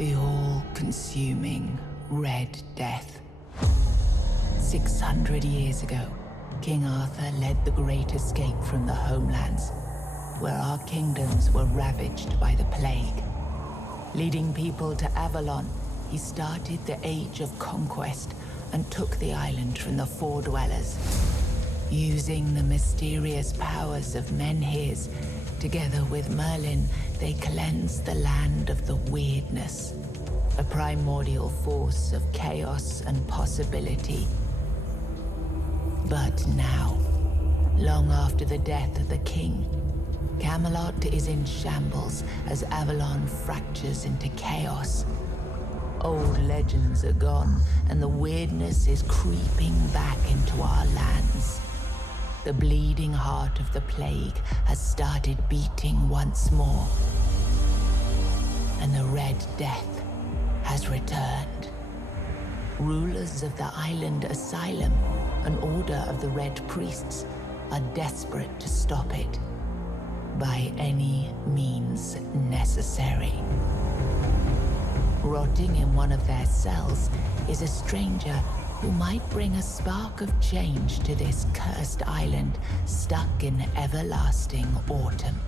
The all-consuming Red Death. 600 years ago, King Arthur led the Great Escape from the homelands, where our kingdoms were ravaged by the plague. Leading people to Avalon, he started the Age of Conquest and took the island from the Four Dwellers. Using the mysterious powers of Menhirs, together with Merlin, they cleansed the land of the weirdness, a primordial force of chaos and possibility. But now, long after the death of the king, Camelot is in shambles as Avalon fractures into chaos. Old legends are gone, and the weirdness is creeping back into our lands. The bleeding heart of the plague has started beating once more, and the Red Death has returned. Rulers of the island asylum, an order of the Red Priests, are desperate to stop it by any means necessary. Rotting in one of their cells is a stranger who might bring a spark of change to this cursed island stuck in everlasting autumn.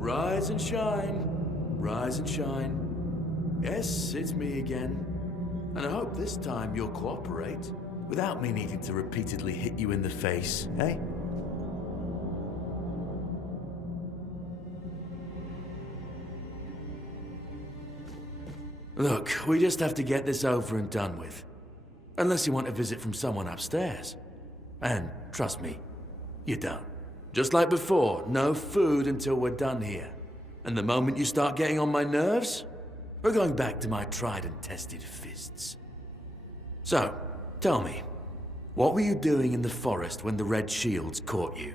Rise and shine, rise and shine. Yes, it's me again. And I hope this time you'll cooperate, without me needing to repeatedly hit you in the face, eh? Look, we just have to get this over and done with. Unless you want a visit from someone upstairs. And trust me, you don't. Just like before, no food until we're done here. And the moment you start getting on my nerves, we're going back to my tried and tested fists. So, tell me, what were you doing in the forest when the Red Shields caught you?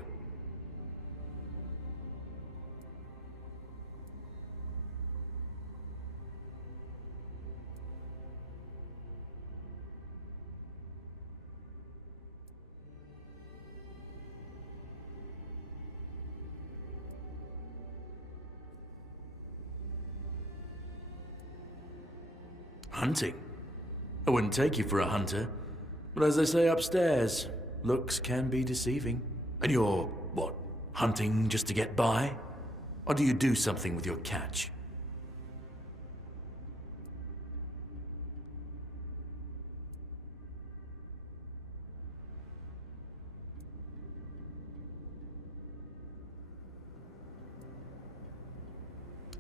Hunting? I wouldn't take you for a hunter, but as they say upstairs, looks can be deceiving. And you're, what, hunting just to get by? Or do you do something with your catch?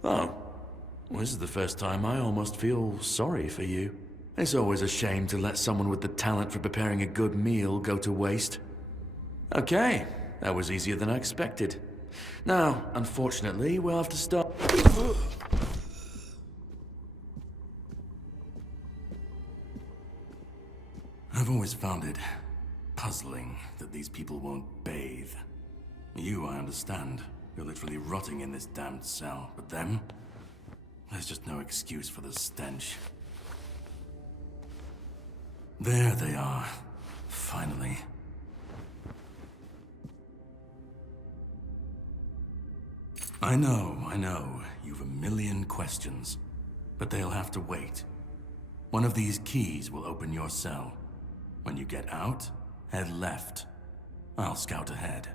Oh, well, this is the first time I almost feel sorry for you. It's always a shame to let someone with the talent for preparing a good meal go to waste. Okay, that was easier than I expected. Now, unfortunately, we'll have to start... I've always found it puzzling that these people won't bathe. You, I understand. You're literally rotting in this damned cell. But them? There's just no excuse for the stench. There they are. Finally. I know. You've a million questions. But they'll have to wait. One of these keys will open your cell. When you get out, head left. I'll scout ahead.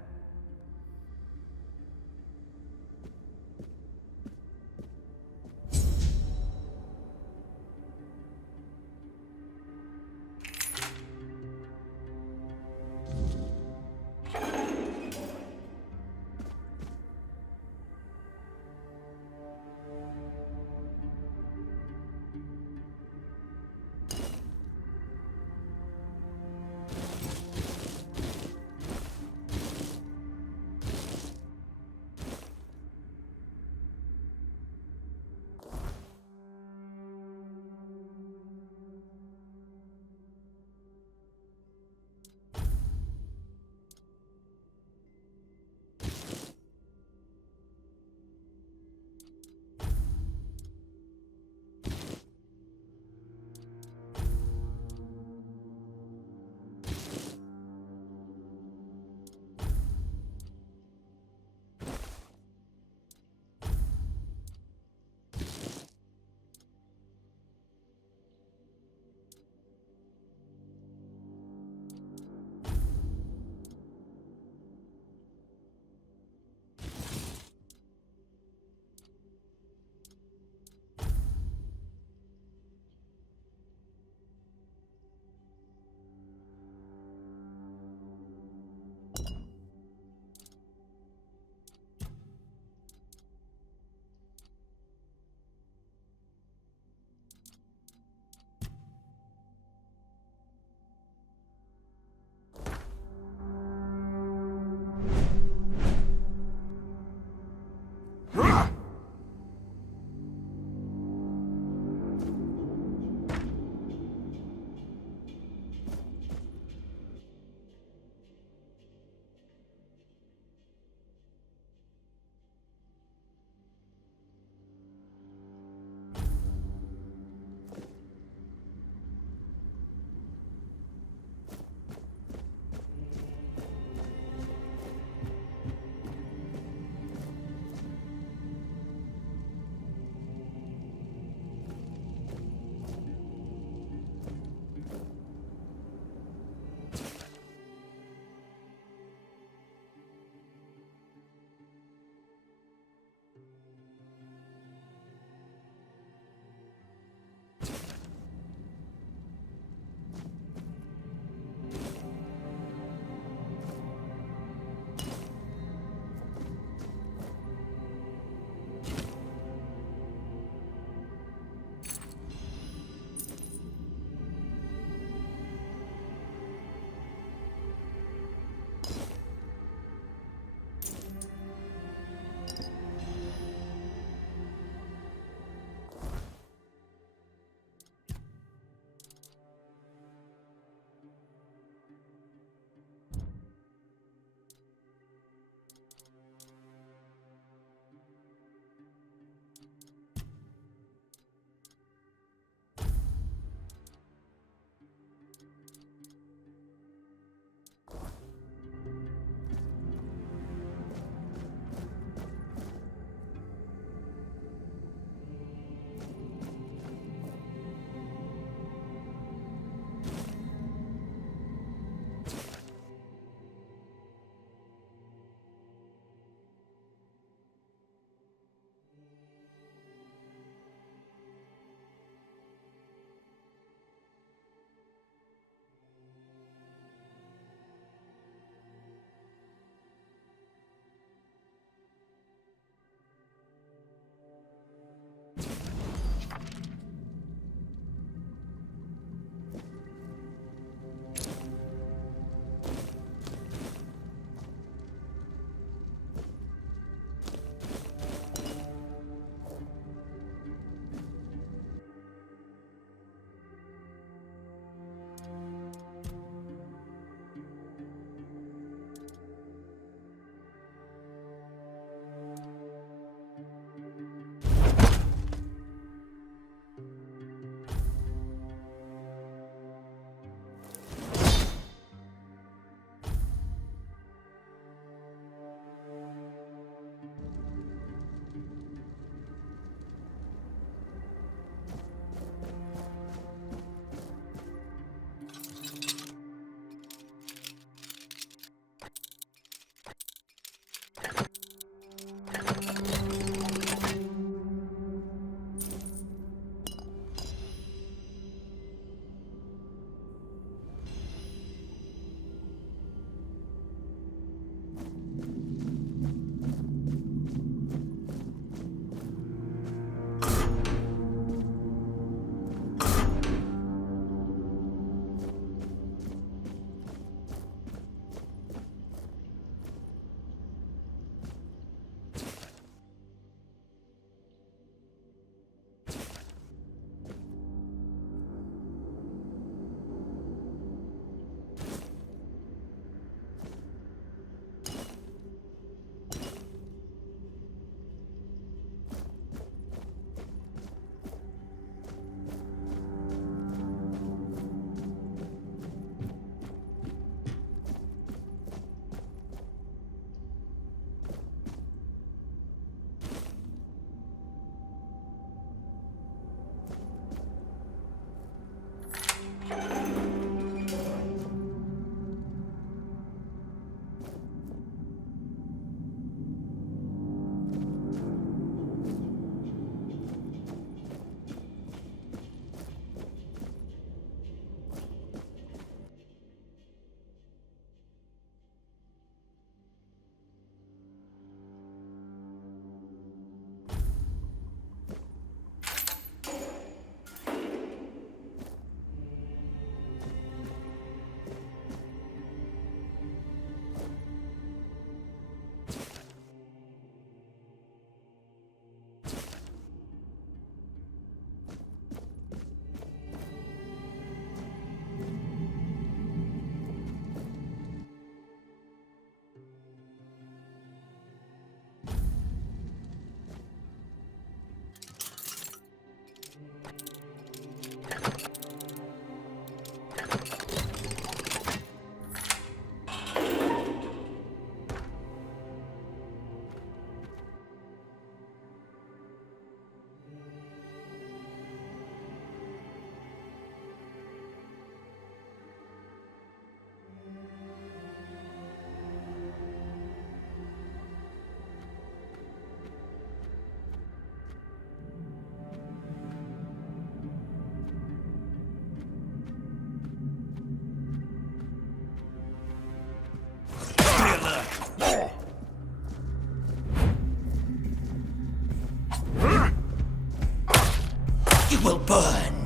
You will burn!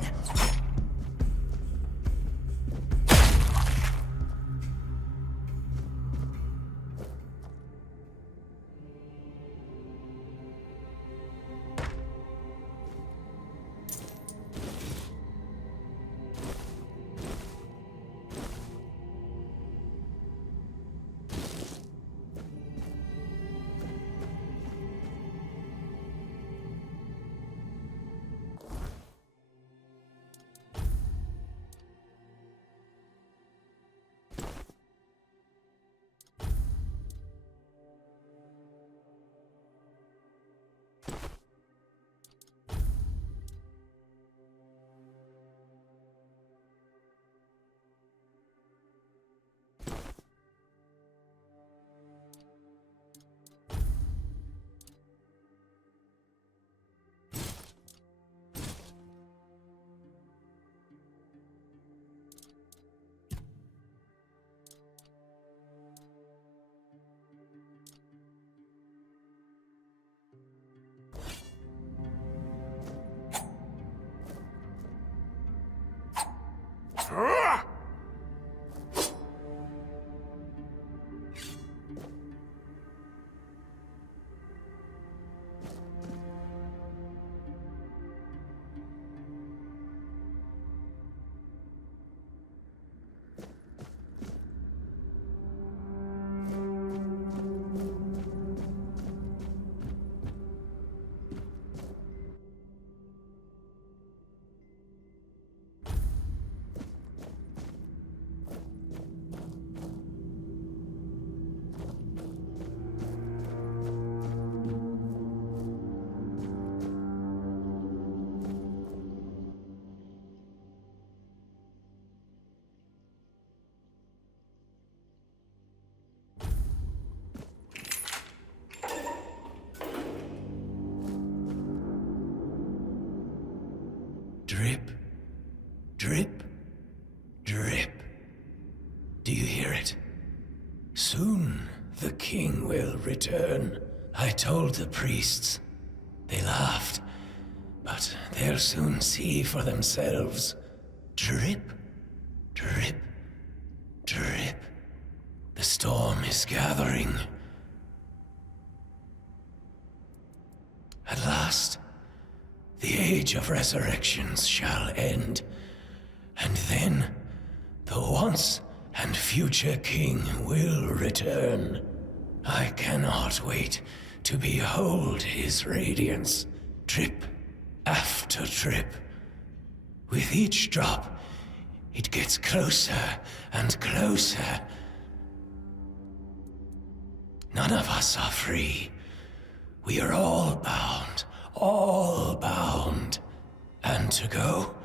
Drip, drip, drip. Do you hear it? Soon the king will return. I told the priests. They laughed, but they'll soon see for themselves. Drip, drip, drip. The storm is gathering. At last, the age of resurrections shall end, and then the once and future king will return. I cannot wait to behold his radiance, drip after drip. With each drop, it gets closer and closer. None of us are free. We are all bound. All bound. And to go?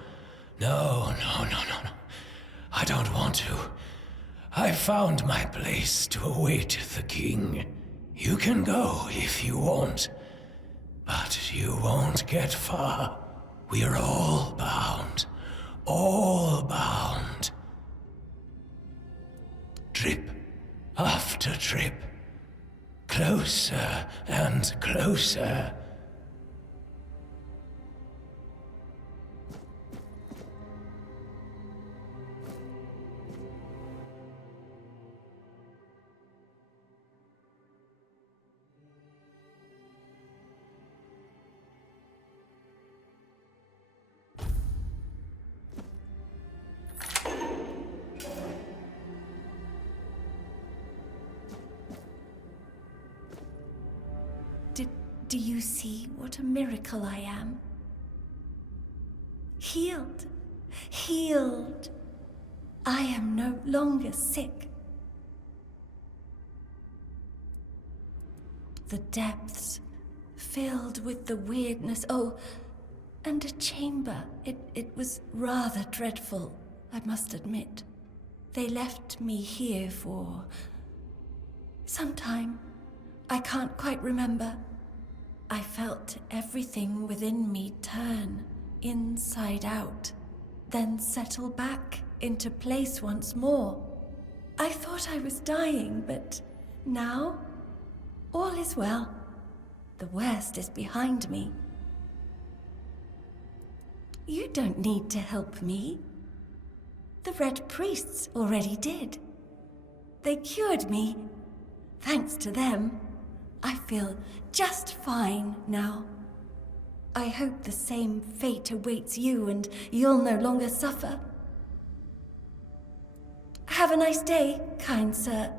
No. I don't want to. I found my place to await the king. You can go if you want, but you won't get far. We are all bound. All bound. Drip after drip. Closer and closer. Do you see what a miracle I am? Healed. Healed. I am no longer sick. The depths, filled with the weirdness. Oh, and a chamber. It was rather dreadful, I must admit. They left me here for some time. I can't quite remember. I felt everything within me turn inside out, then settle back into place once more. I thought I was dying, but now all is well. The worst is behind me. You don't need to help me. The Red Priests already did. They cured me. Thanks to them, I feel just fine now. I hope the same fate awaits you and you'll no longer suffer. Have a nice day, kind sir.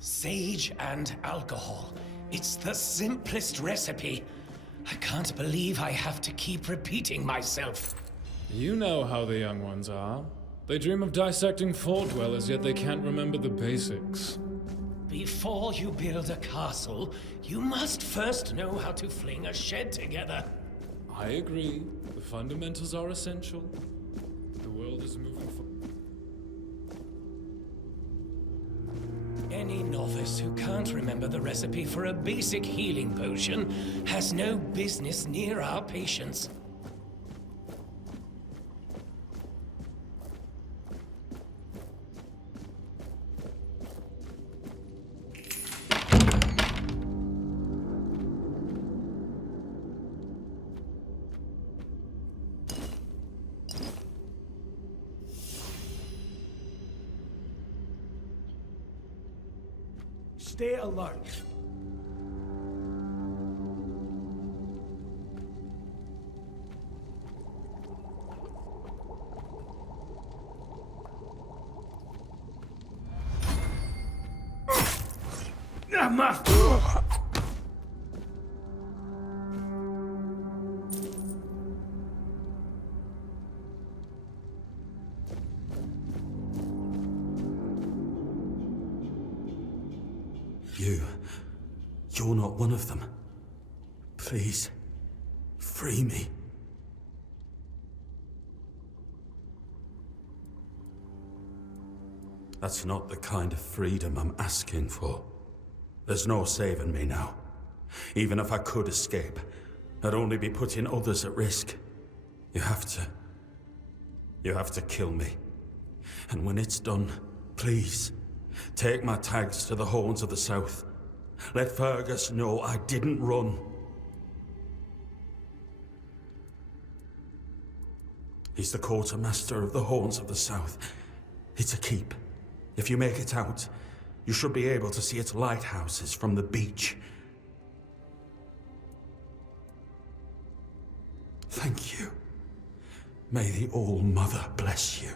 Sage and alcohol. It's the simplest recipe. I can't believe I have to keep repeating myself. You know how the young ones are. They dream of dissecting fort dwellers, yet they can't remember the basics. Before you build a castle, you must first know how to fling a shed together. I agree. The fundamentals are essential. The world is moving forward. Any novice who can't remember the recipe for a basic healing potion has no business near our patients. Stay alert. You're not one of them. Please, free me. That's not the kind of freedom I'm asking for. There's no saving me now. Even if I could escape, I'd only be putting others at risk. You have to kill me. And when it's done, please, take my tags to the Horns of the South. Let Fergus know I didn't run. He's the quartermaster of the Horns of the South. It's a keep. If you make it out, you should be able to see its lighthouses from the beach. Thank you. May the All-Mother bless you.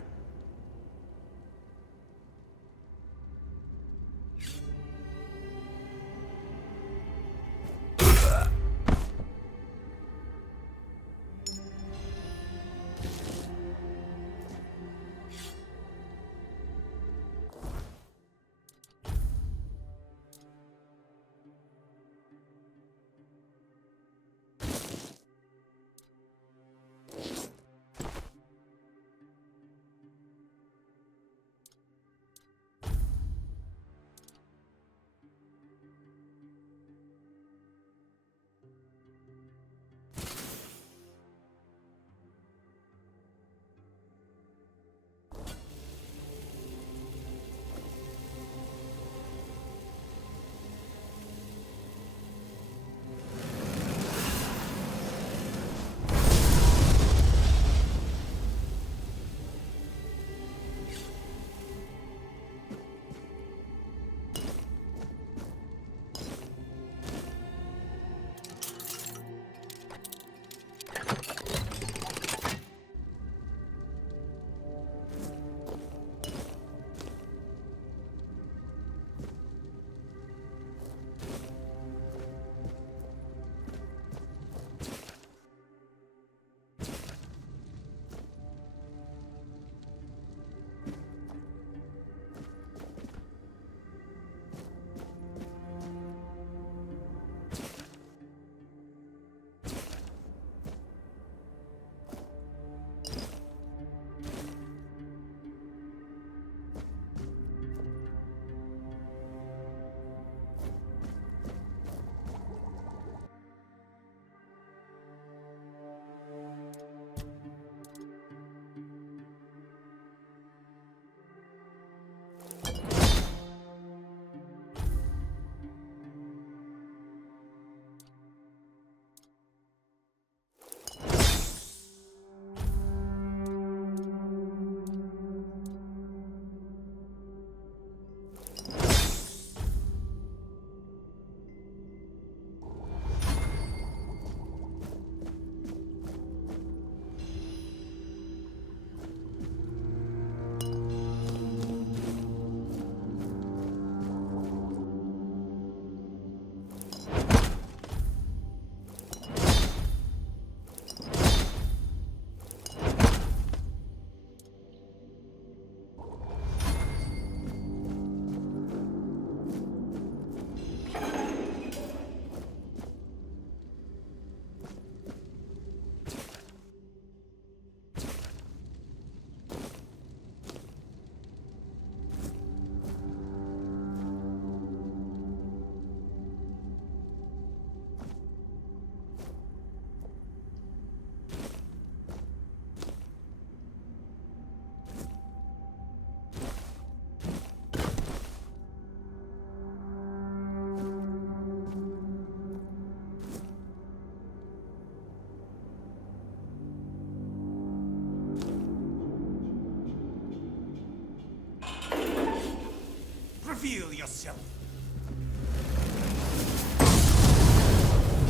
yourself.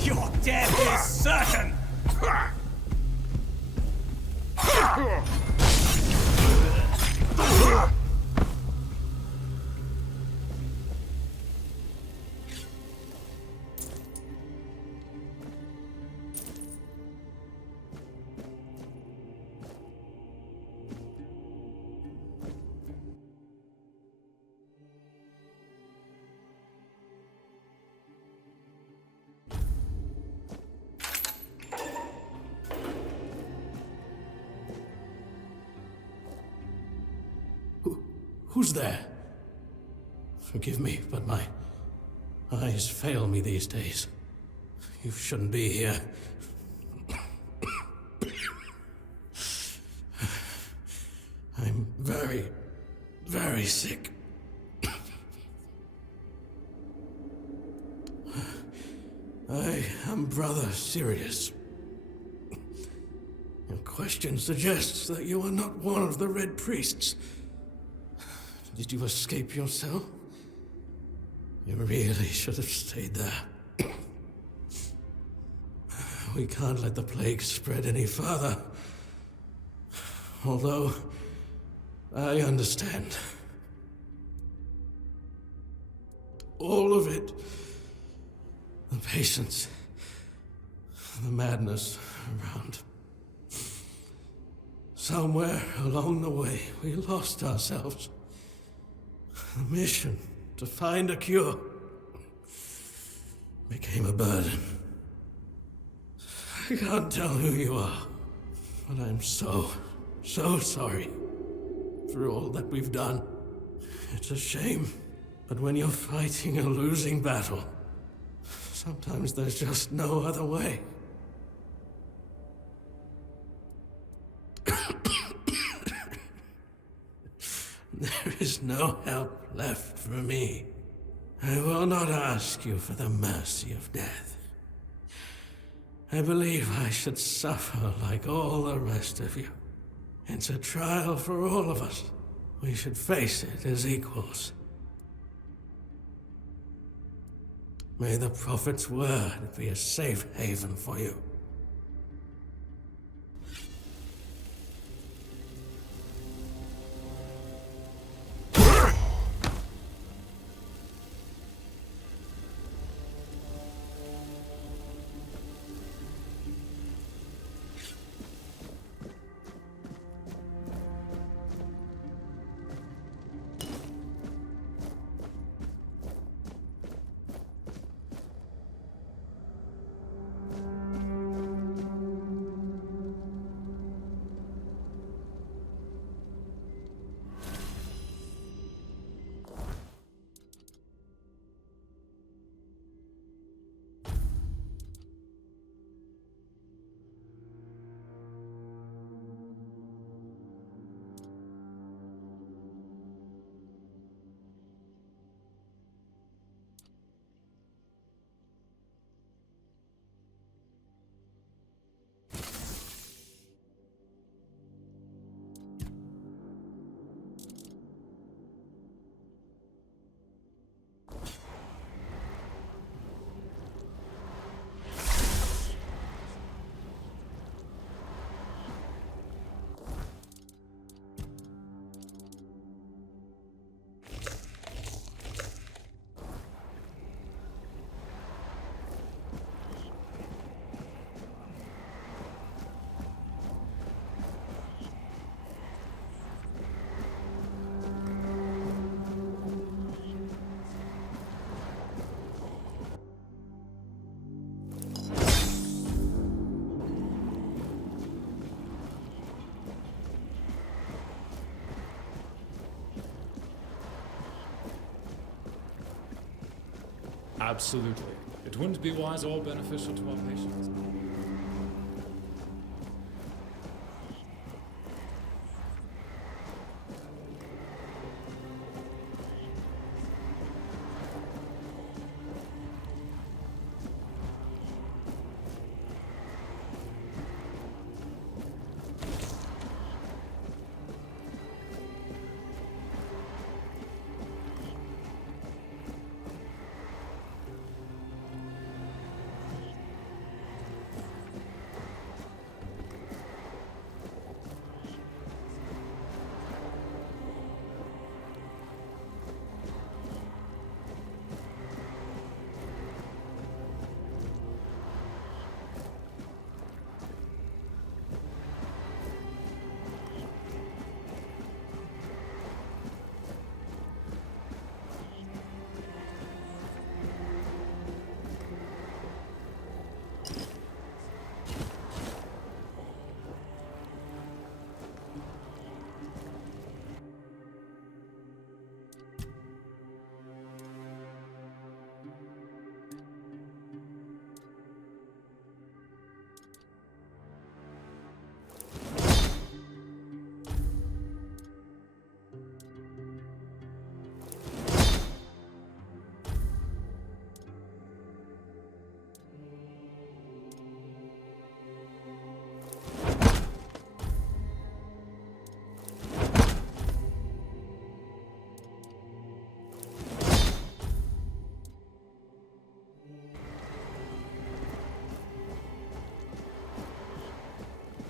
Your death is certain! Who's there? Forgive me, but my eyes fail me these days. You shouldn't be here. I'm very, very sick. I am Brother Syrius. Your question suggests that you are not one of the Red Priests. Did you escape yourself? You really should have stayed there. We can't let the plague spread any further. Although, I understand. All of it. The patience. The madness around. Somewhere along the way, we lost ourselves. The mission to find a cure became a burden. I can't tell who you are, but I'm so sorry for all that we've done. It's a shame, but when you're fighting a losing battle, sometimes there's just no other way. There is no help left for me. I will not ask you for the mercy of death. I believe I should suffer like all the rest of you. It's a trial for all of us. We should face it as equals. May the Prophet's word be a safe haven for you. Absolutely. It wouldn't be wise or beneficial to our patients.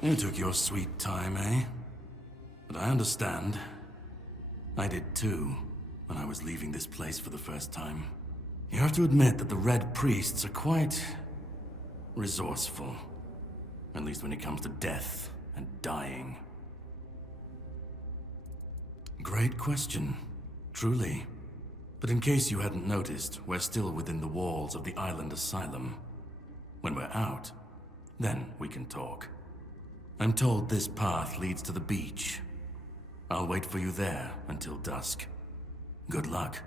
You took your sweet time, eh? But I understand. I did too, when I was leaving this place for the first time. You have to admit that the Red Priests are quite resourceful. At least when it comes to death and dying. Great question, truly. But in case you hadn't noticed, we're still within the walls of the island asylum. When we're out, then we can talk. I'm told this path leads to the beach. I'll wait for you there until dusk. Good luck.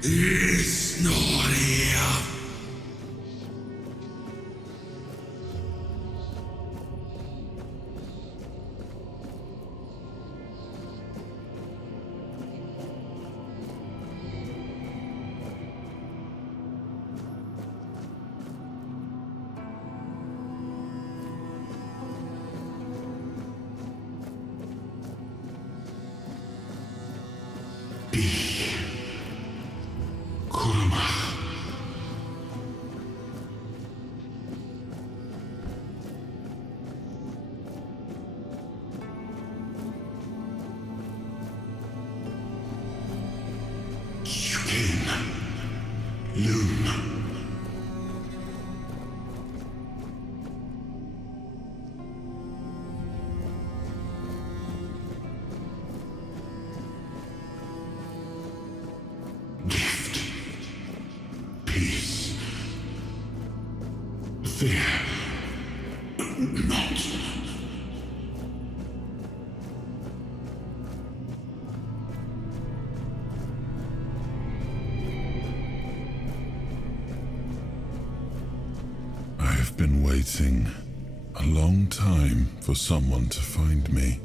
It's not here. Fear not. I have been waiting a long time for someone to find me.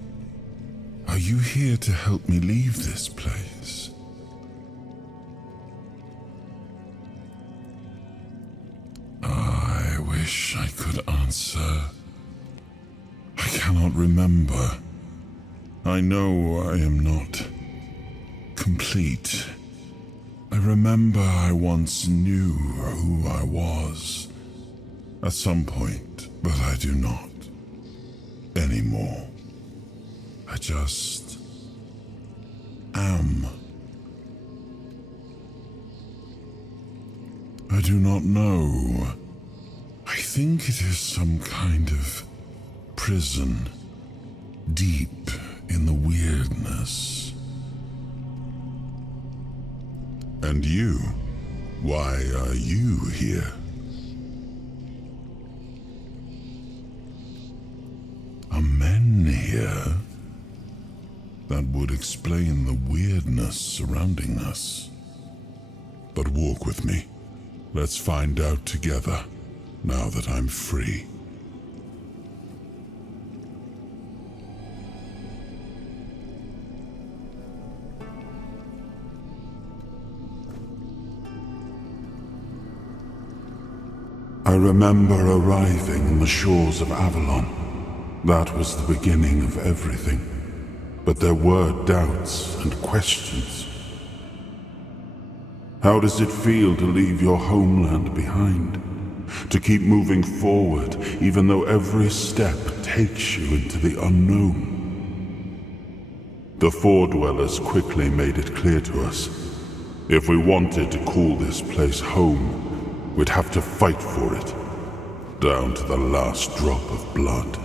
Are you here to help me leave this place? I wish I could answer. I cannot remember. I know I am not complete. I remember I once knew who I was at some point, but I do not anymore. I just am. I do not know. I think it is some kind of prison, deep in the weirdness. And you? Why are you here? Are men here? That would explain the weirdness surrounding us. But walk with me. Let's find out together, now that I'm free. I remember arriving on the shores of Avalon. That was the beginning of everything. But there were doubts and questions. How does it feel to leave your homeland behind? To keep moving forward, even though every step takes you into the unknown? The Four Dwellers quickly made it clear to us. If we wanted to call this place home, we'd have to fight for it, down to the last drop of blood.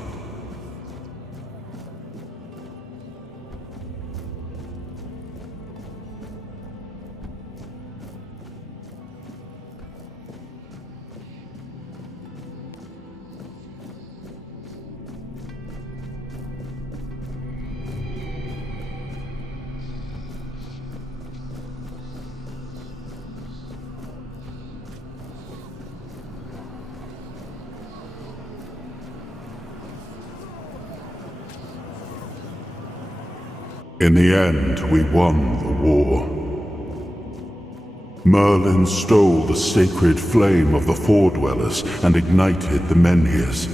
In the end, we won the war. Merlin stole the sacred flame of the Four Dwellers and ignited the Menhirs,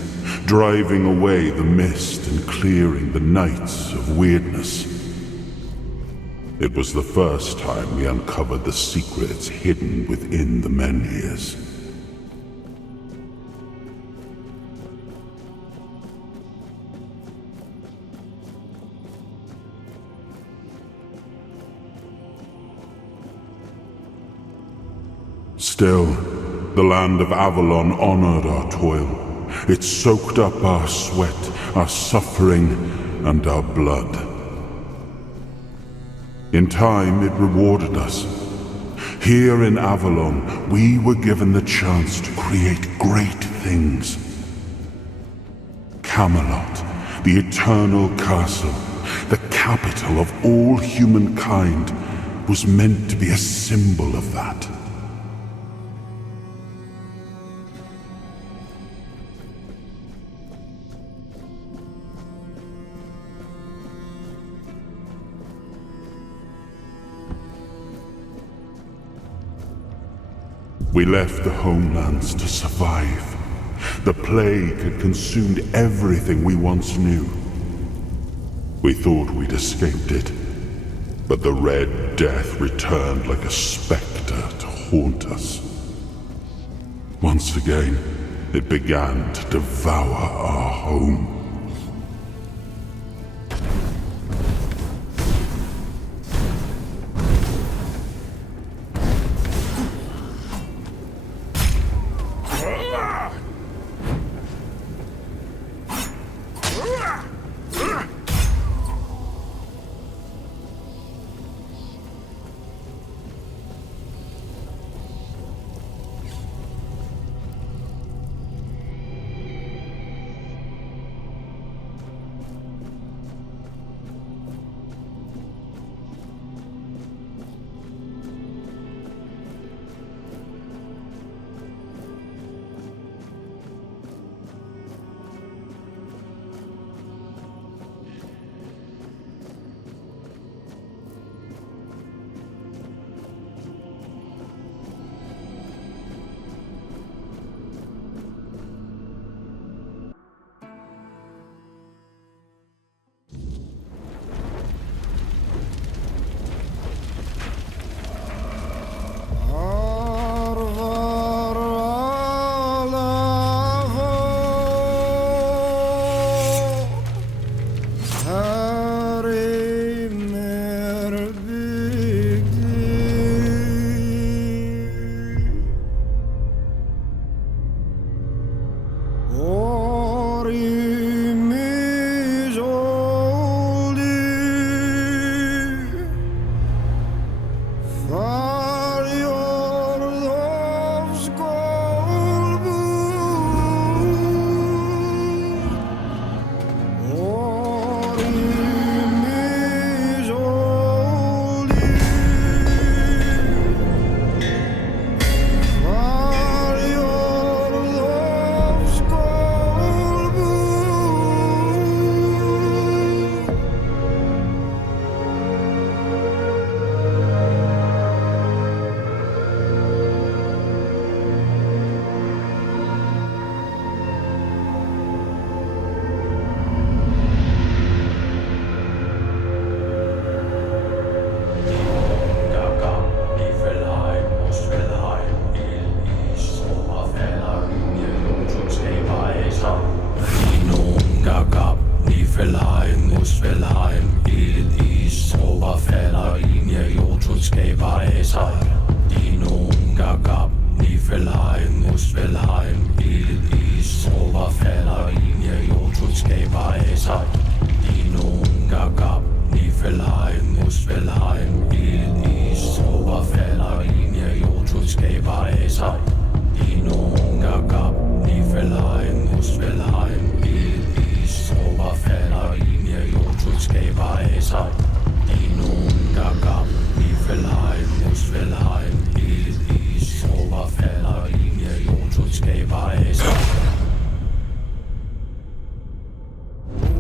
driving away the mist and clearing the nights of weirdness. It was the first time we uncovered the secrets hidden within the Menhirs. Still, the land of Avalon honored our toil. It soaked up our sweat, our suffering, and our blood. In time, it rewarded us. Here in Avalon, we were given the chance to create great things. Camelot, the eternal castle, the capital of all humankind, was meant to be a symbol of that. We left the homelands to survive. The plague had consumed everything we once knew. We thought we'd escaped it, but the Red Death returned like a specter to haunt us. Once again, it began to devour our home.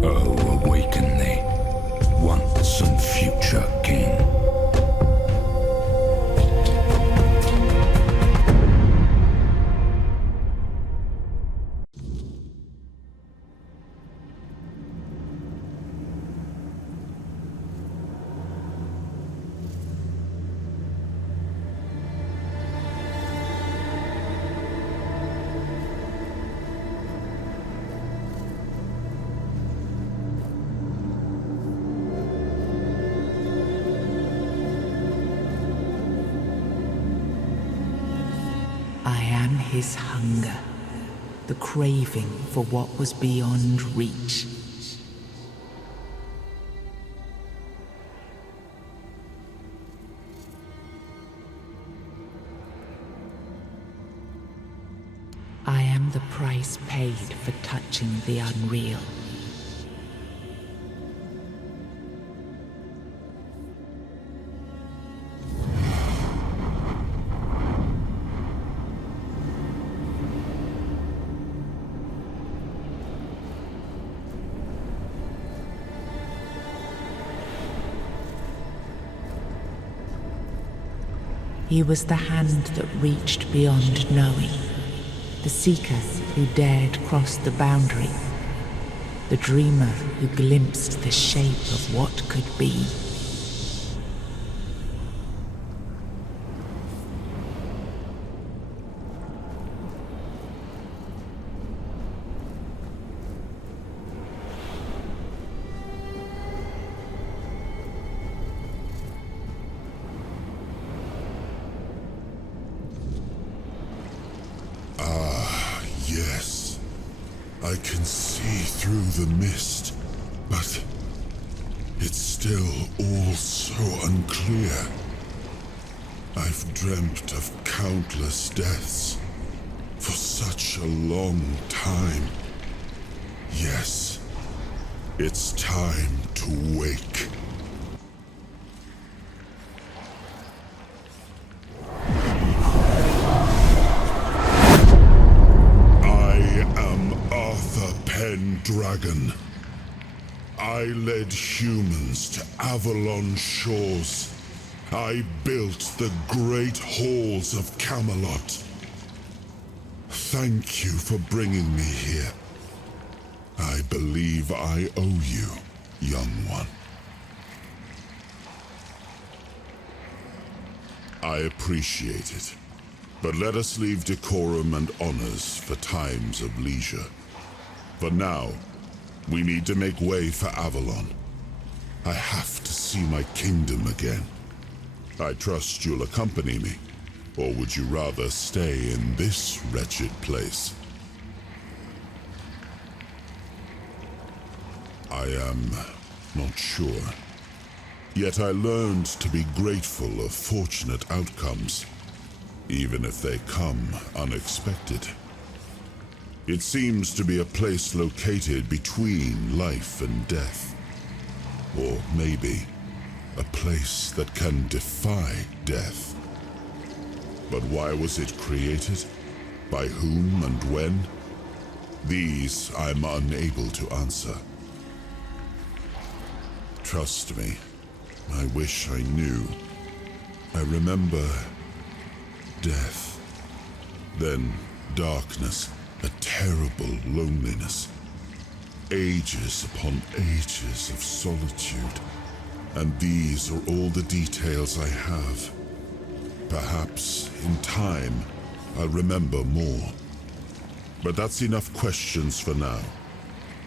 Oh, awaken thee, once and future king. His hunger, the craving for what was beyond reach. I am the price paid for touching the unreal. He was the hand that reached beyond knowing, the seeker who dared cross the boundary, the dreamer who glimpsed the shape of what could be. Yes, I can see through the mist, but it's still all so unclear. I've dreamt of countless deaths for such a long time. Yes, it's time to wake. Dragon. I led humans to Avalon shores. I built the great halls of Camelot. Thank you for bringing me here. I believe I owe you, young one. I appreciate it, but let us leave decorum and honors for times of leisure. For now, we need to make way for Avalon. I have to see my kingdom again. I trust you'll accompany me, or would you rather stay in this wretched place? I am not sure. Yet I learned to be grateful of fortunate outcomes, even if they come unexpected. It seems to be a place located between life and death. Or maybe a place that can defy death. But why was it created? By whom and when? These I'm unable to answer. Trust me, I wish I knew. I remember death, then darkness. A terrible loneliness. Ages upon ages of solitude. And these are all the details I have. Perhaps, in time, I'll remember more. But that's enough questions for now.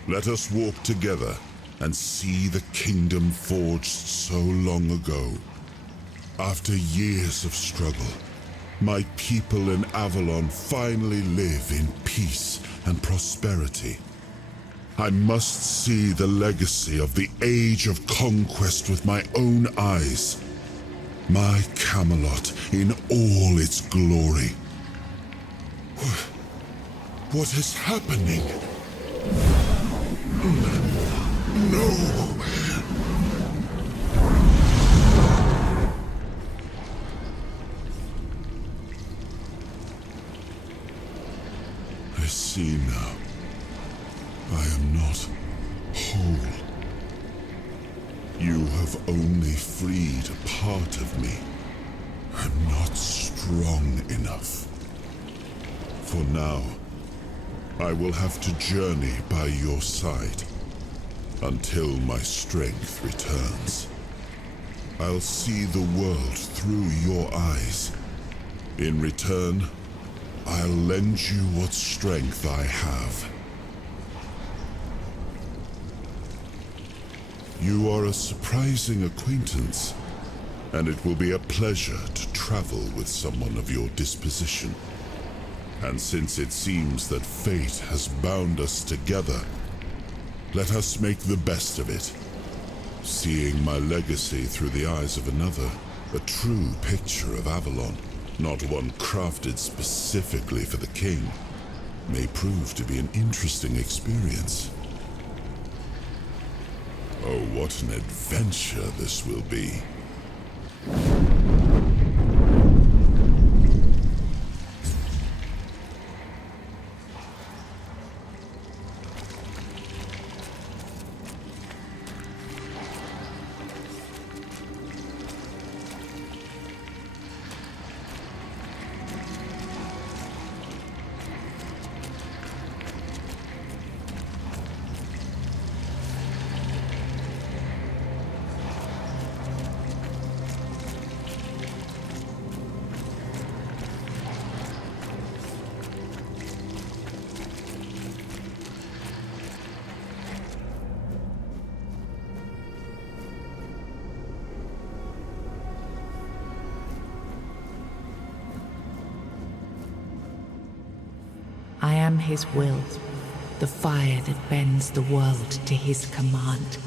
Let us walk together and see the kingdom forged so long ago. After years of struggle, my people in Avalon finally live in peace and prosperity. I must see the legacy of the Age of Conquest with my own eyes. My Camelot in all its glory. What is happening? No! I see now. I am not whole. You have only freed a part of me. I'm not strong enough. For now, I will have to journey by your side until my strength returns. I'll see the world through your eyes. In return, I'll lend you what strength I have. You are a surprising acquaintance, and it will be a pleasure to travel with someone of your disposition. And since it seems that fate has bound us together, let us make the best of it. Seeing my legacy through the eyes of another, a true picture of Avalon, not one crafted specifically for the king, may prove to be an interesting experience. Oh, what an adventure this will be. I am his will, the fire that bends the world to his command.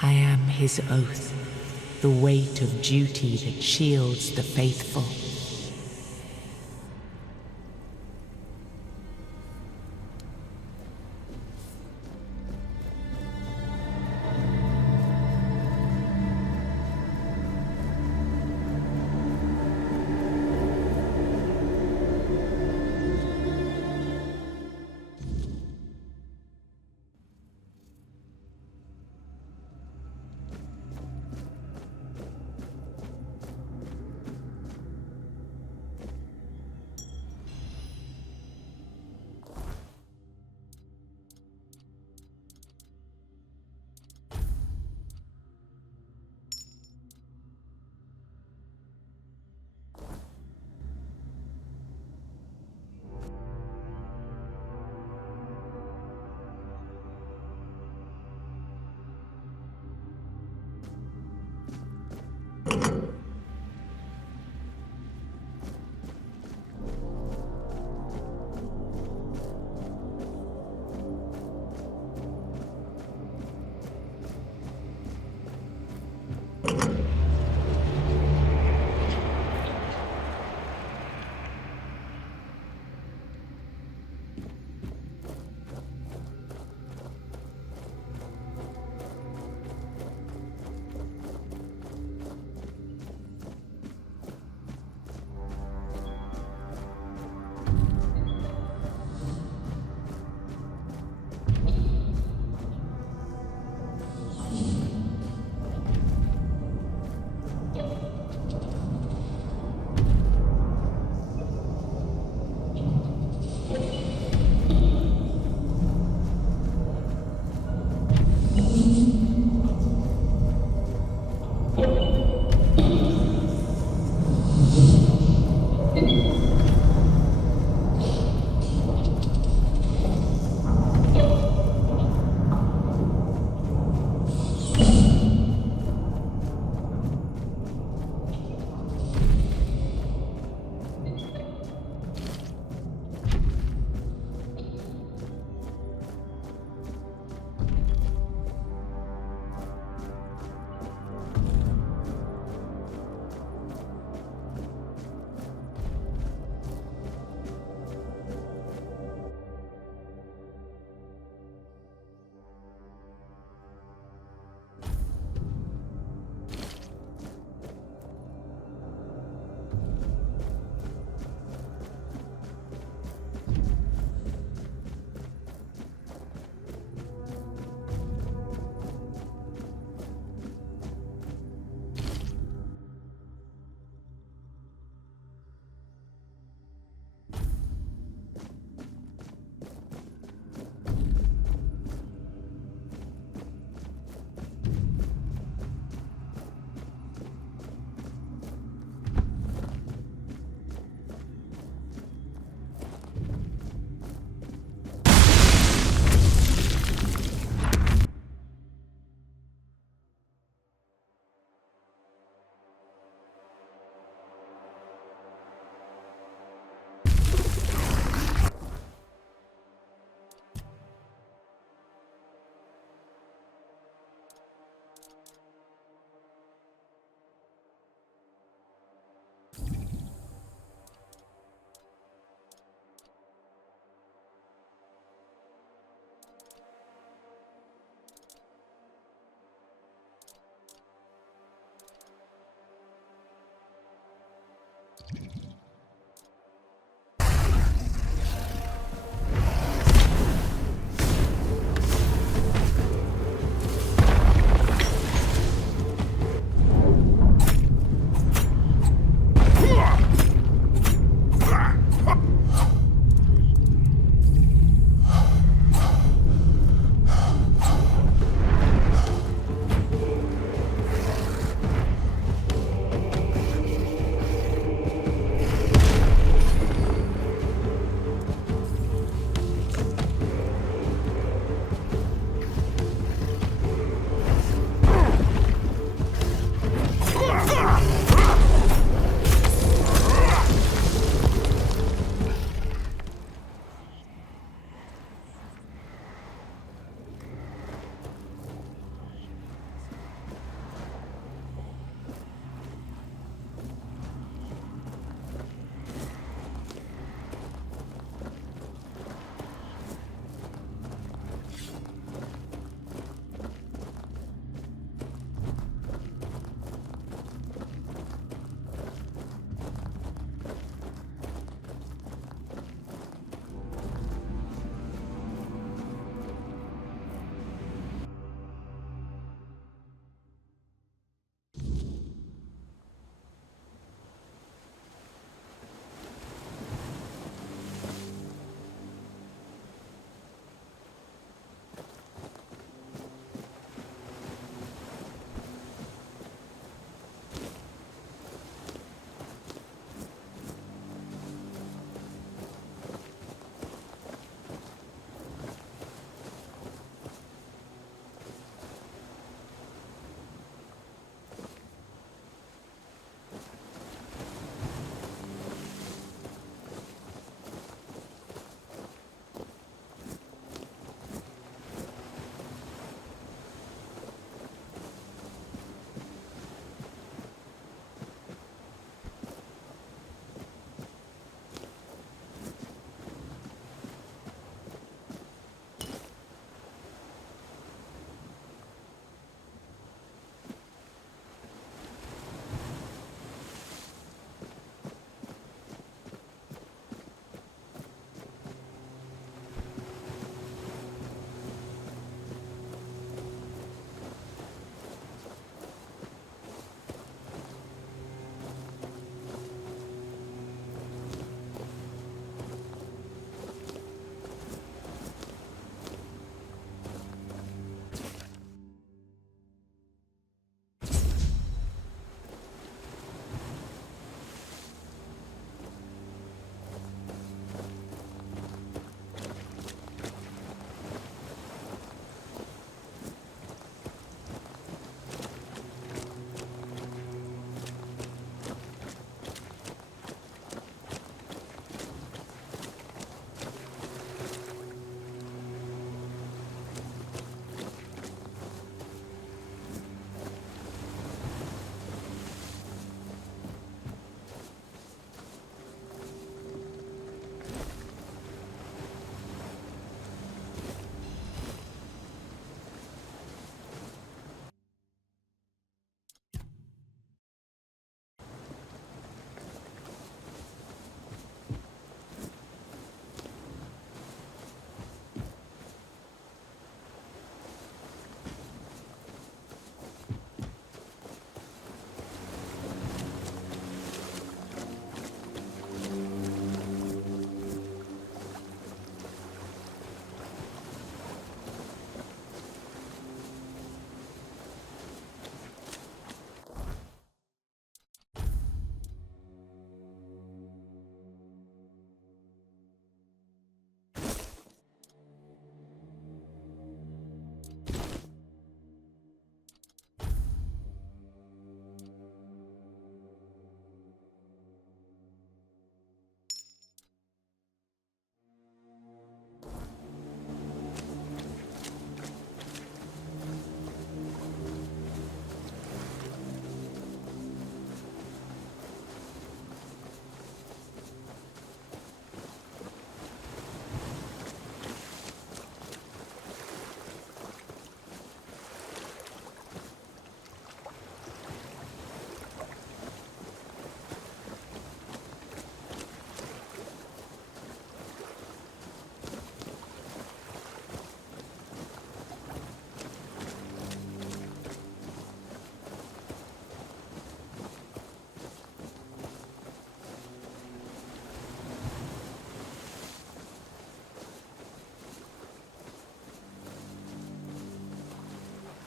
I am his oath, the weight of duty that shields the faithful.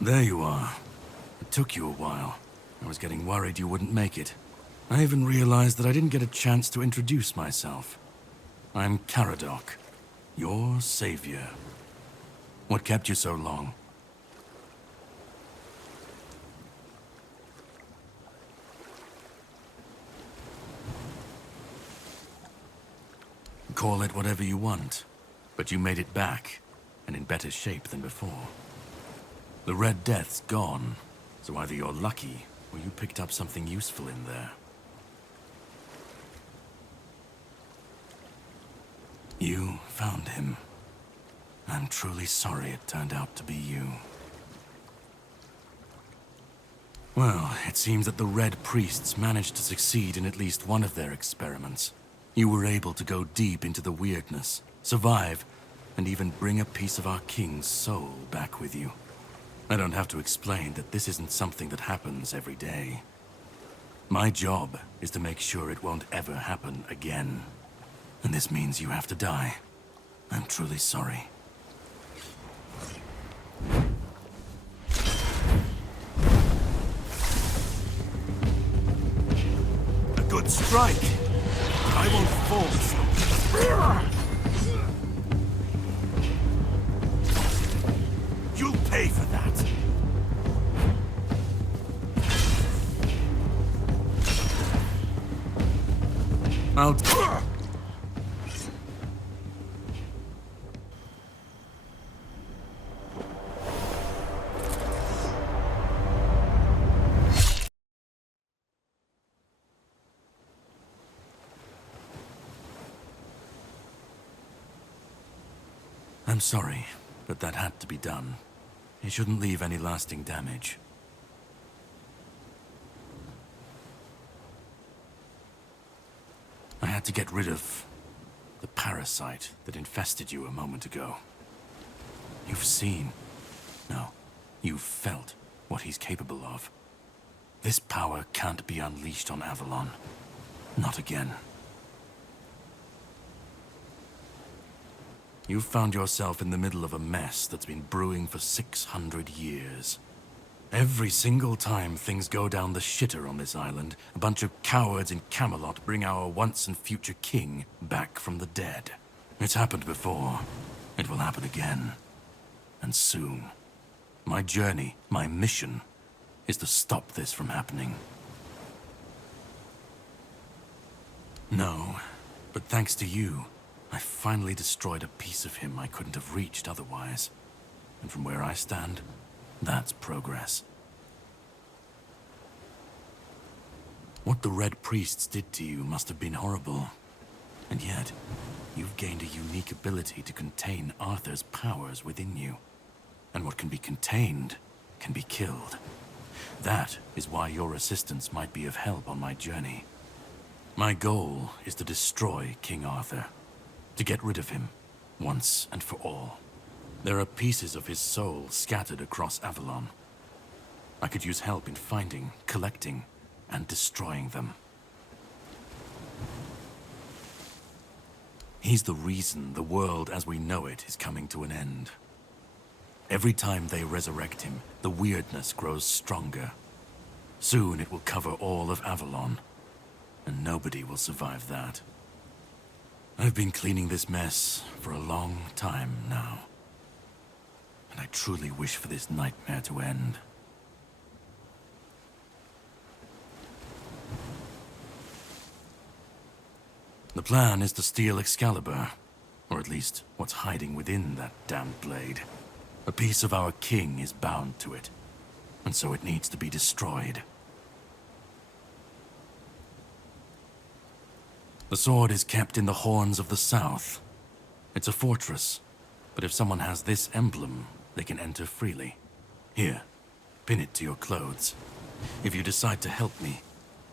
There you are. It took you a while. I was getting worried you wouldn't make it. I even realized that I didn't get a chance to introduce myself. I'm Karadok, your savior. What kept you so long? Call it whatever you want, but you made it back, and in better shape than before. The Red Death's gone, so either you're lucky, or you picked up something useful in there. You found him. I'm truly sorry it turned out to be you. Well, it seems that the Red Priests managed to succeed in at least one of their experiments. You were able to go deep into the weirdness, survive, and even bring a piece of our king's soul back with you. I don't have to explain that this isn't something that happens every day. My job is to make sure it won't ever happen again. And this means you have to die. I'm truly sorry. A good strike! I won't fall so... You'll pay for that! I'll... I'm sorry, but that had to be done. It shouldn't leave any lasting damage. I had to get rid of the parasite that infested you a moment ago. You've seen, no, you've felt what he's capable of. This power can't be unleashed on Avalon. Not again. You've found yourself in the middle of a mess that's been brewing for 600 years. Every single time things go down the shitter on this island, a bunch of cowards in Camelot bring our once and future king back from the dead. It's happened before. It will happen again. And soon. My journey, my mission, is to stop this from happening. No, but thanks to you, I finally destroyed a piece of him I couldn't have reached otherwise. And from where I stand, that's progress. What the Red Priests did to you must have been horrible. And yet, you've gained a unique ability to contain Arthur's powers within you. And what can be contained can be killed. That is why your assistance might be of help on my journey. My goal is to destroy King Arthur. To get rid of him, once and for all. There are pieces of his soul scattered across Avalon. I could use help in finding, collecting, and destroying them. He's the reason the world as we know it is coming to an end. Every time they resurrect him, the weirdness grows stronger. Soon it will cover all of Avalon, and nobody will survive that. I've been cleaning this mess for a long time now. And I truly wish for this nightmare to end. The plan is to steal Excalibur, or at least what's hiding within that damned blade. A piece of our king is bound to it, and so it needs to be destroyed. The sword is kept in the Horns of the South. It's a fortress, but if someone has this emblem, they can enter freely. Here, pin it to your clothes. If you decide to help me,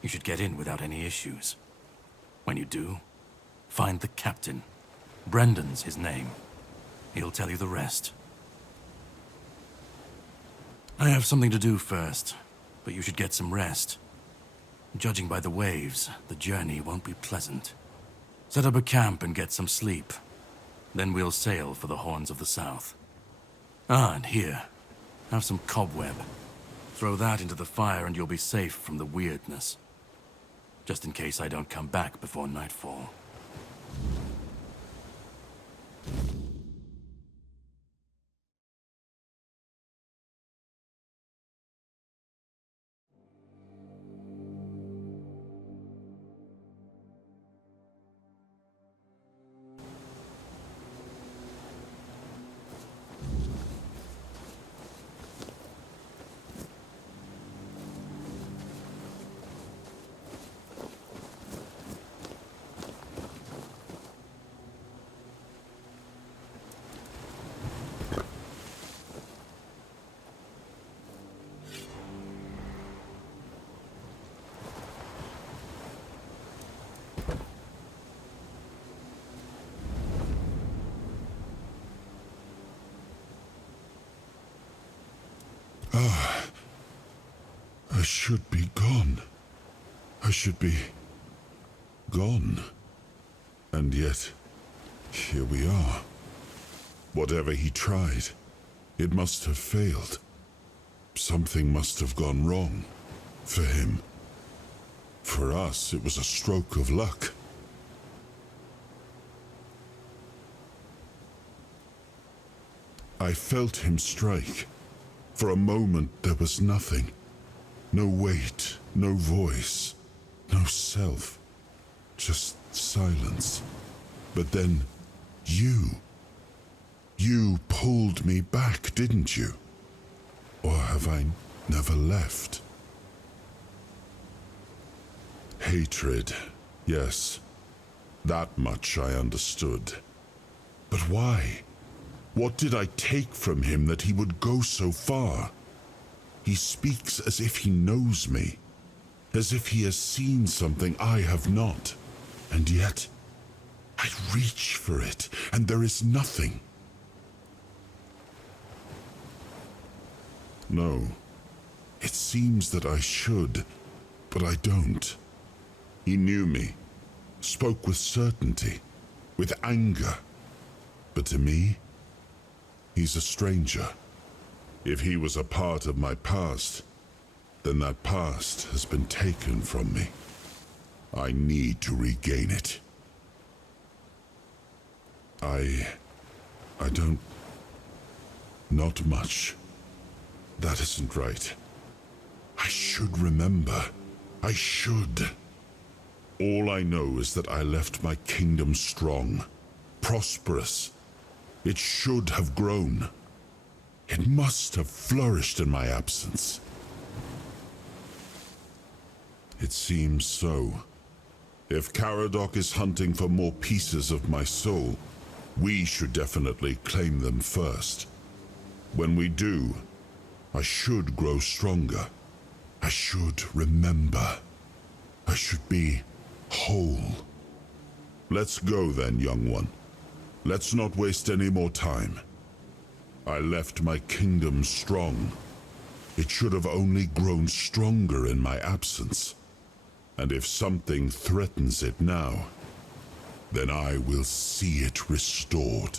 you should get in without any issues. When you do, find the captain. Brendan's his name. He'll tell you the rest. I have something to do first, but you should get some rest. Judging by the waves, the journey won't be pleasant. Set up a camp and get some sleep. Then we'll sail for the Horns of the South. Ah, and here. Have some cobweb. Throw that into the fire and you'll be safe from the weirdness. Just in case I don't come back before nightfall. I should be gone. I should be gone. And yet, here we are. Whatever he tried, it must have failed. Something must have gone wrong. For him. For us, it was a stroke of luck. I felt him strike. For a moment, there was nothing. No weight, no voice, no self. Just silence. But then, you pulled me back, didn't you? Or have I never left? Hatred, yes. That much I understood. But why? What did I take from him that he would go so far? He speaks as if he knows me, as if he has seen something I have not. And yet, I reach for it, and there is nothing. No, it seems that I should, but I don't. He knew me, spoke with certainty, with anger. But to me, he's a stranger. If he was a part of my past, then that past has been taken from me. I need to regain it. I don't... Not much. That isn't right. I should remember. I should. All I know is that I left my kingdom strong, prosperous. It should have grown. It must have flourished in my absence. It seems so. If Karadok is hunting for more pieces of my soul, we should definitely claim them first. When we do, I should grow stronger. I should remember. I should be whole. Let's go then, young one. Let's not waste any more time. I left my kingdom strong. It should have only grown stronger in my absence. And if something threatens it now, then I will see it restored.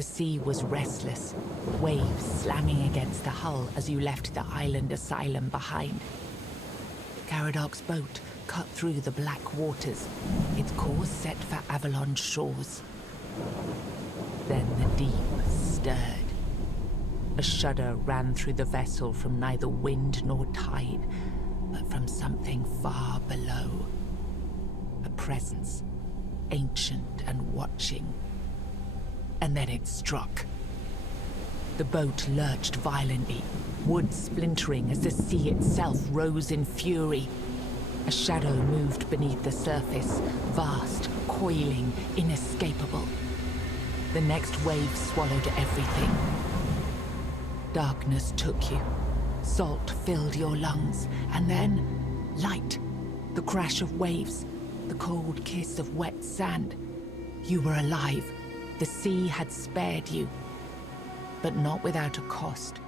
The sea was restless, waves slamming against the hull as you left the island asylum behind. Karadok's boat cut through the black waters, its course set for Avalon's shores. Then the deep stirred. A shudder ran through the vessel from neither wind nor tide, but from something far below. A presence, ancient and watching. And then it struck. The boat lurched violently, wood splintering as the sea itself rose in fury. A shadow moved beneath the surface, vast, coiling, inescapable. The next wave swallowed everything. Darkness took you. Salt filled your lungs, and then light. The crash of waves, the cold kiss of wet sand. You were alive. The sea had spared you, but not without a cost.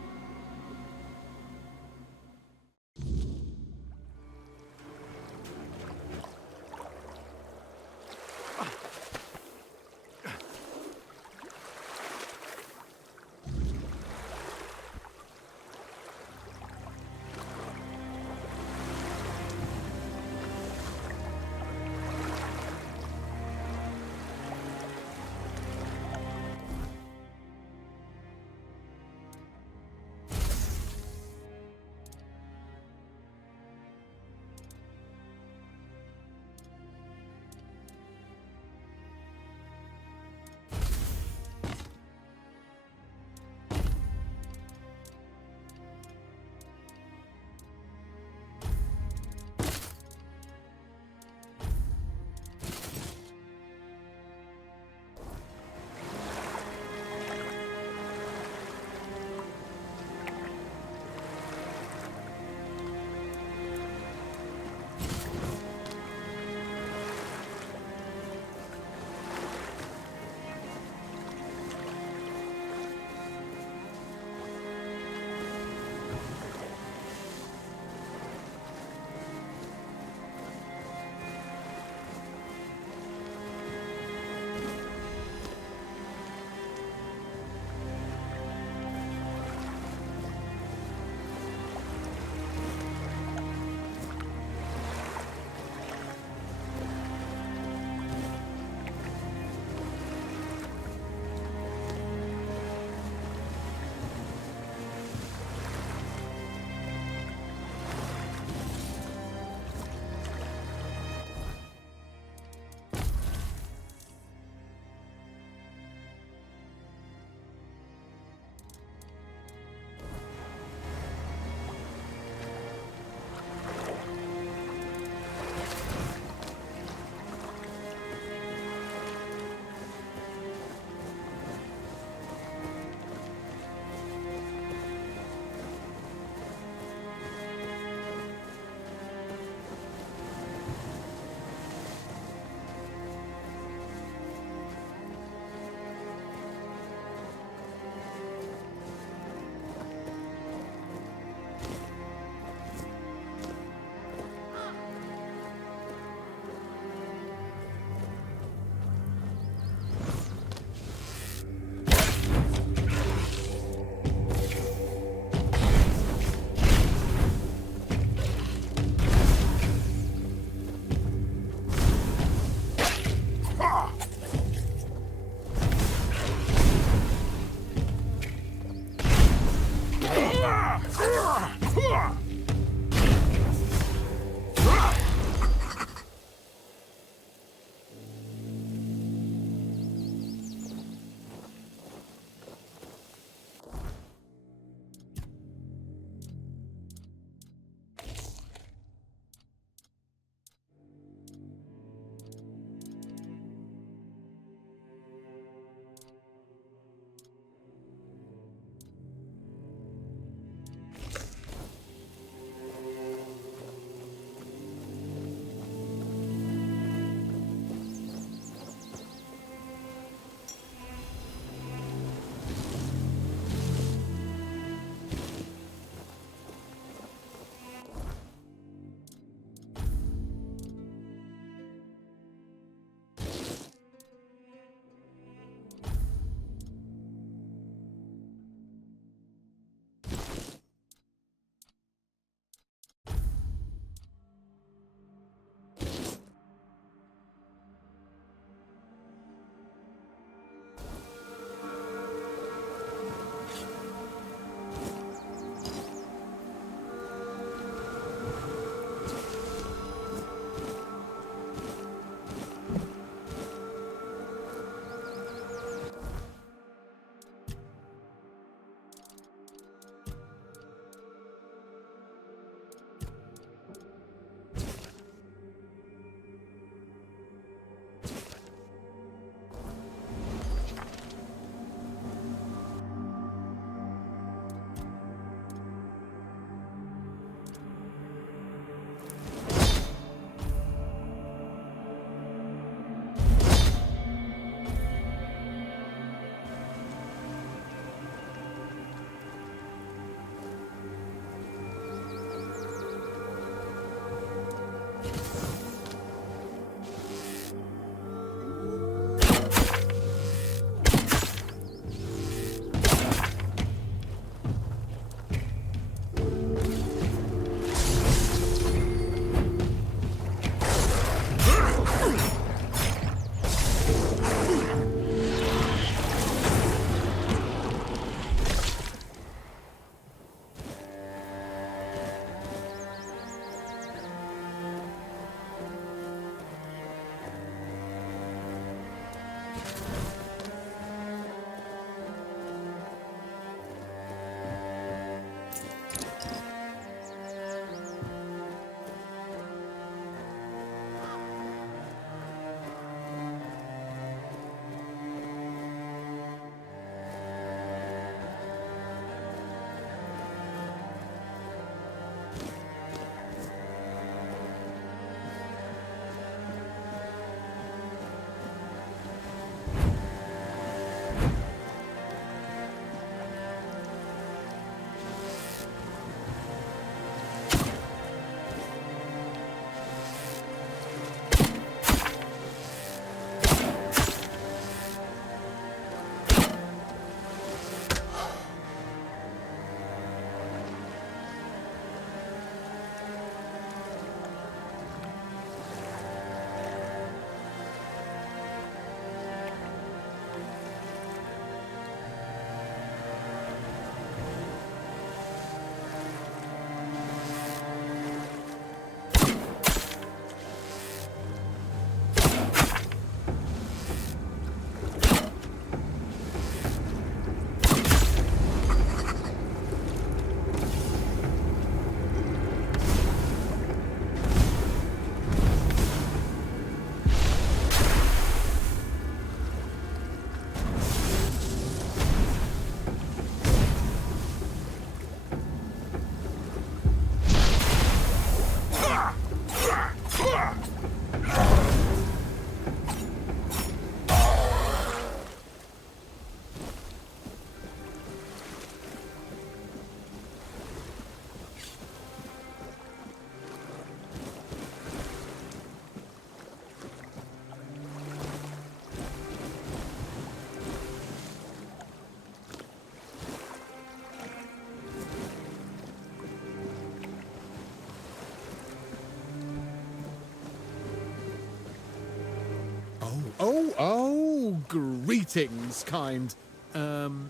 Oh, greetings, kind.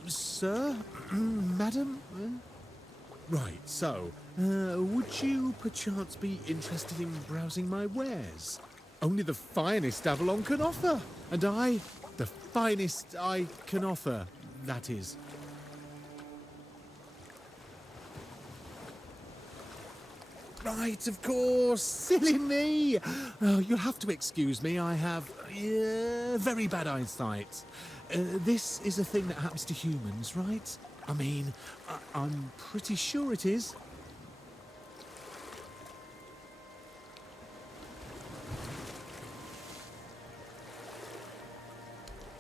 Sir? Madam? Right, so, would you perchance be interested in browsing my wares? Only the finest Avalon can offer, and the finest I can offer, that is. Right, of course, silly me. Oh, you'll have to excuse me, I have very bad eyesight. This is a thing that happens to humans, right? I mean, I'm pretty sure it is.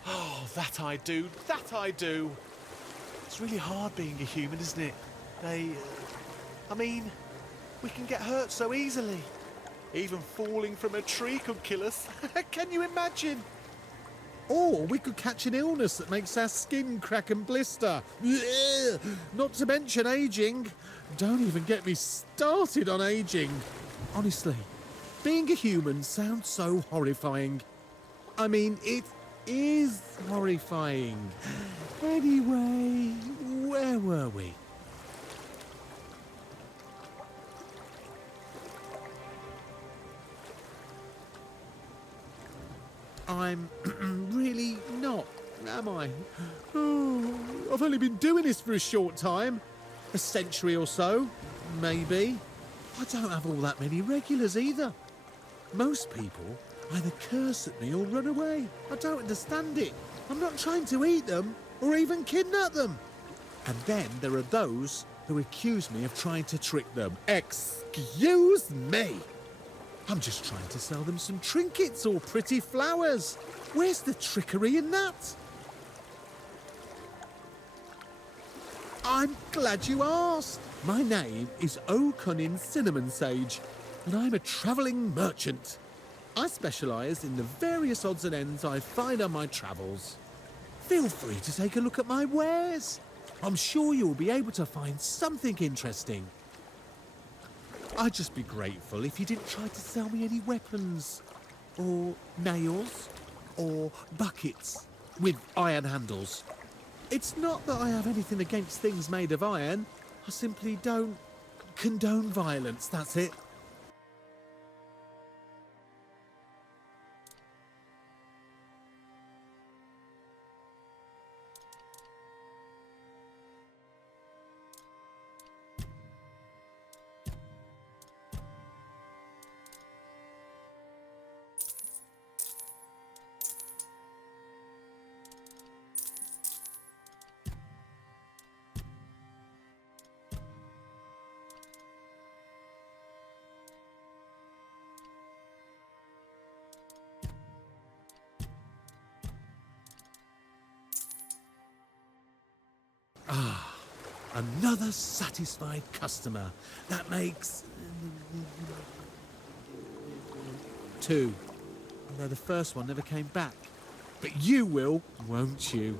Oh, that I do, that I do. It's really hard being a human, isn't it? I mean, we can get hurt so easily. Even falling from a tree could kill us. Can you imagine? Or we could catch an illness that makes our skin crack and blister. Ugh. Not to mention aging. Don't even get me started on aging. Honestly, being a human sounds so horrifying. I mean, it is horrifying. Anyway, where were we? I'm really not, am I? Oh, I've only been doing this for a short time. A century or so, maybe. I don't have all that many regulars either. Most people either curse at me or run away. I don't understand it. I'm not trying to eat them or even kidnap them. And then there are those who accuse me of trying to trick them. Excuse me! I'm just trying to sell them some trinkets or pretty flowers. Where's the trickery in that? I'm glad you asked. My name is O'Cunnin Cinnamon Sage, and I'm a travelling merchant. I specialise in the various odds and ends I find on my travels. Feel free to take a look at my wares. I'm sure you'll be able to find something interesting. I'd just be grateful if you didn't try to sell me any weapons, or nails, or buckets with iron handles. It's not that I have anything against things made of iron. I simply don't condone violence, that's it. Another satisfied customer. That makes 2. Although the first one never came back. But you will, won't you?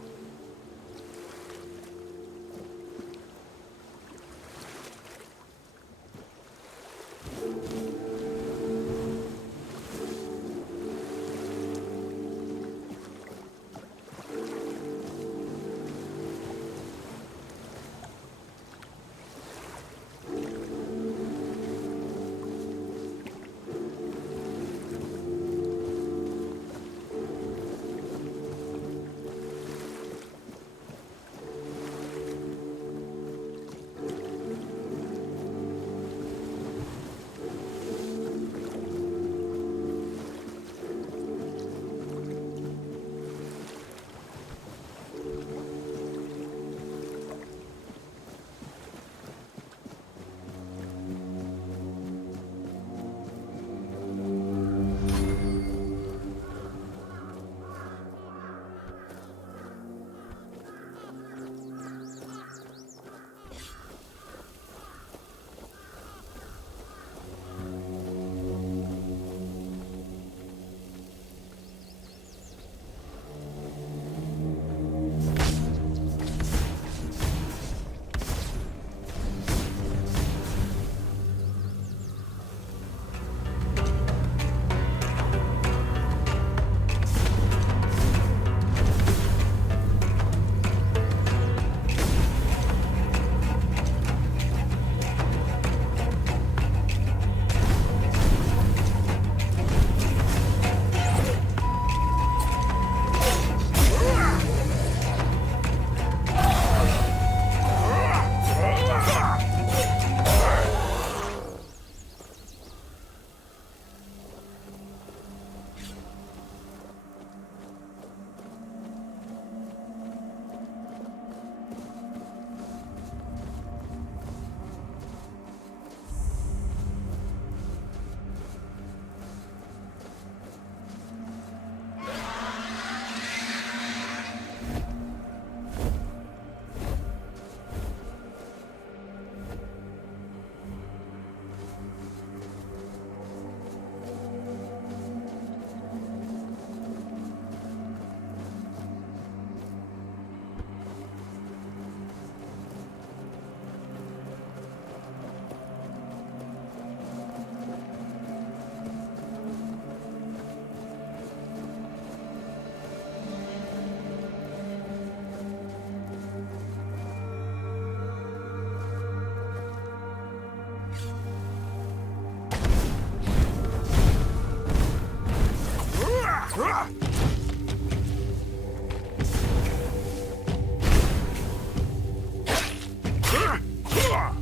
Huh!